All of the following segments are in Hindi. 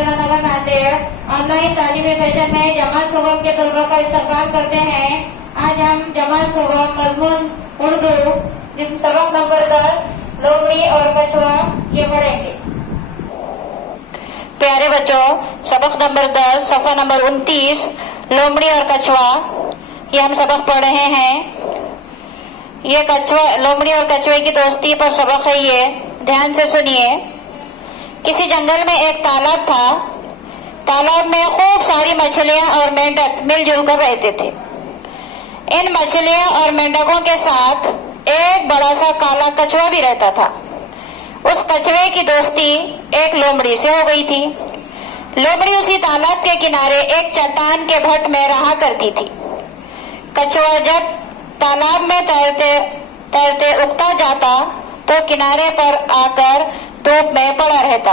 मंजुला नगर नांदेड़ ऑनलाइन तालीमी सेशन में जमात सोबम के तलबा का इस्तकबाल करते हैं। आज हम जमात सोबम मजमून उर्दू सबक नंबर 10 लोमड़ी और कछुआ ये पढ़ेंगे। प्यारे बच्चों, सबक नंबर 10 सफा नंबर 29 लोमड़ी और कछुआ ये हम सबक पढ़ रहे हैं। ये कछुआ लोमड़ी और कछुए की दोस्ती पर सबक है, ये ध्यान से सुनिए। किसी जंगल में एक तालाब था। तालाब में खूब सारी मछलियां और मेंढक मिलजुल कर रहते थे। इन मछलियां और मेंढकों के साथ एक बड़ा सा काला कछुआ भी रहता था। उस कछुए की दोस्ती एक लोमड़ी से हो गई थी। लोमड़ी उसी तालाब के किनारे एक चट्टान के भट्ट में रहा करती थी। कछुआ जब तालाब में तैरते तैरते उगता जाता तो किनारे पर आकर धूप में पड़ा रहता।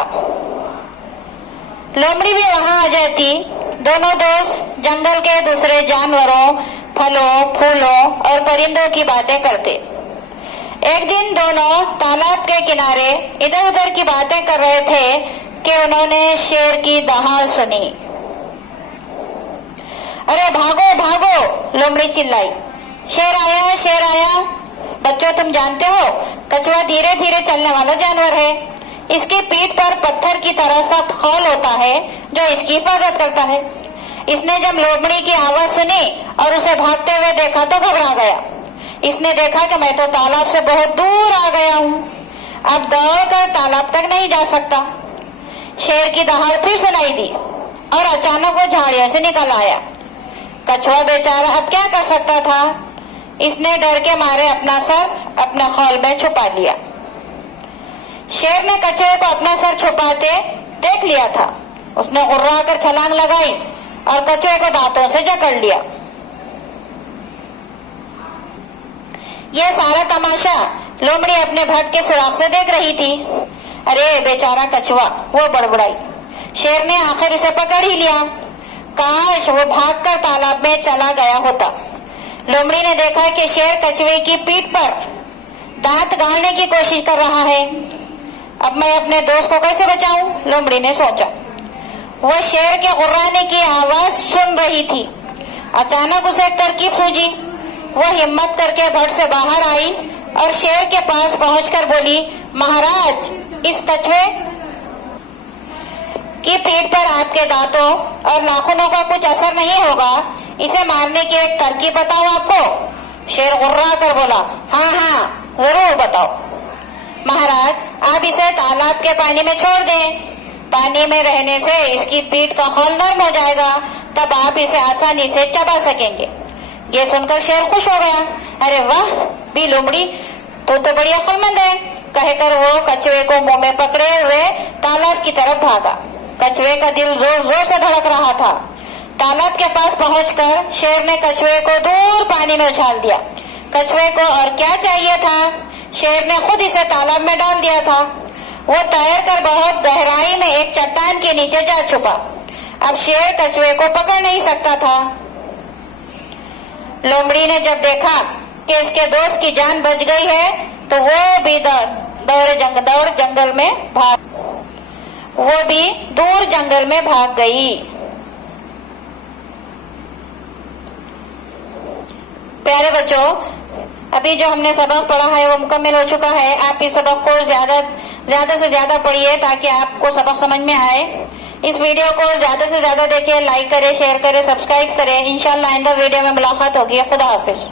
लोमड़ी भी वहां आ जाती। दोनों दोस्त जंगल के दूसरे जानवरों, फलों, फूलों और परिंदों की बातें करते। एक दिन दोनों तालाब के किनारे इधर उधर की बातें कर रहे थे कि उन्होंने शेर की दहाड़ सुनी। अरे भागो भागो, लोमड़ी चिल्लाई, शेर आया शेर आया। बच्चों, तुम जानते हो कछुआ धीरे धीरे चलने वाला जानवर है। इसकी पीठ पर पत्थर की तरह सख्त खौल होता है जो इसकी हिफाजत करता है। इसने जब लोमड़ी की आवाज सुनी और उसे भागते हुए देखा तो घबरा गया। इसने देखा कि मैं तो तालाब से बहुत दूर आ गया हूँ, अब दौड़कर तालाब तक नहीं जा सकता। शेर की दहाड़ फिर सुनाई दी और अचानक वो झाड़ियों से निकल आया। कछुआ बेचारा अब क्या कर सकता था। इसने डर के मारे अपना सर अपने खौल में छुपा लिया। शेर ने कछुए को अपना सर छुपाते देख लिया था। उसने गुर्रा कर छलांग लगाई और कछुए को दांतों से जकड़ लिया। यह सारा तमाशा लोमड़ी अपने भट्ट के सुराख से देख रही थी। अरे बेचारा कछुआ, वो बड़बड़ाई। शेर ने आखिर उसे पकड़ ही लिया। काश वो भागकर तालाब में चला गया होता। लोमड़ी ने देखा कि शेर कछुए की पीठ पर दांत गाड़ने की कोशिश कर रहा है। अब मैं अपने दोस्त को कैसे बचाऊं, लोमड़ी ने सोचा। वो शेर के गुर्राने की आवाज सुन रही थी। अचानक उसे एक तरकीब सूझी। वो हिम्मत करके भट्ट से बाहर आई और शेर के पास पहुंचकर बोली, महाराज, इस कछुए की पीठ पर आपके दांतों और नाखूनों का कुछ असर नहीं होगा। इसे मारने की एक तरकीब बताओ आपको। शेर गुर्रा कर बोला, हाँ हाँ जरूर बताओ महाराज। आप इसे तालाब के पानी में छोड़ दें। पानी में रहने से इसकी पीठ का खौल नरम हो जाएगा, तब आप इसे आसानी से चबा सकेंगे। ये सुनकर शेर खुश हो गया। अरे वाह भी लोमड़ी, तो बड़ी अक्लमंद है, कहकर वो कछुए को मुंह में पकड़े हुए तालाब की तरफ भागा। कछुए का दिल जोर जोर से धड़क रहा था। तालाब के पास पहुंचकर शेर ने कछुए को दूर पानी में उछाल दिया। कछुए को और क्या चाहिए था, शेर ने खुद इसे तालाब में डाल दिया था। वो तैरकर बहुत गहराई में एक चट्टान के नीचे जा छुपा। अब शेर कछुए को पकड़ नहीं सकता था। लोमड़ी ने जब देखा कि इसके दोस्त की जान बच गई है तो वो भी दूर जंगल में भाग गई। प्यारे बच्चों, अभी जो हमने सबक पढ़ा है वो मुकम्मल हो चुका है। आप इस सबक को ज्यादा से ज्यादा पढ़िए ताकि आपको सबक समझ में आए। इस वीडियो को ज्यादा से ज्यादा देखिए, लाइक करें, शेयर करें, सब्सक्राइब करें। इंशाल्लाह आइंदा वीडियो में मुलाकात होगी। खुदा हाफिज।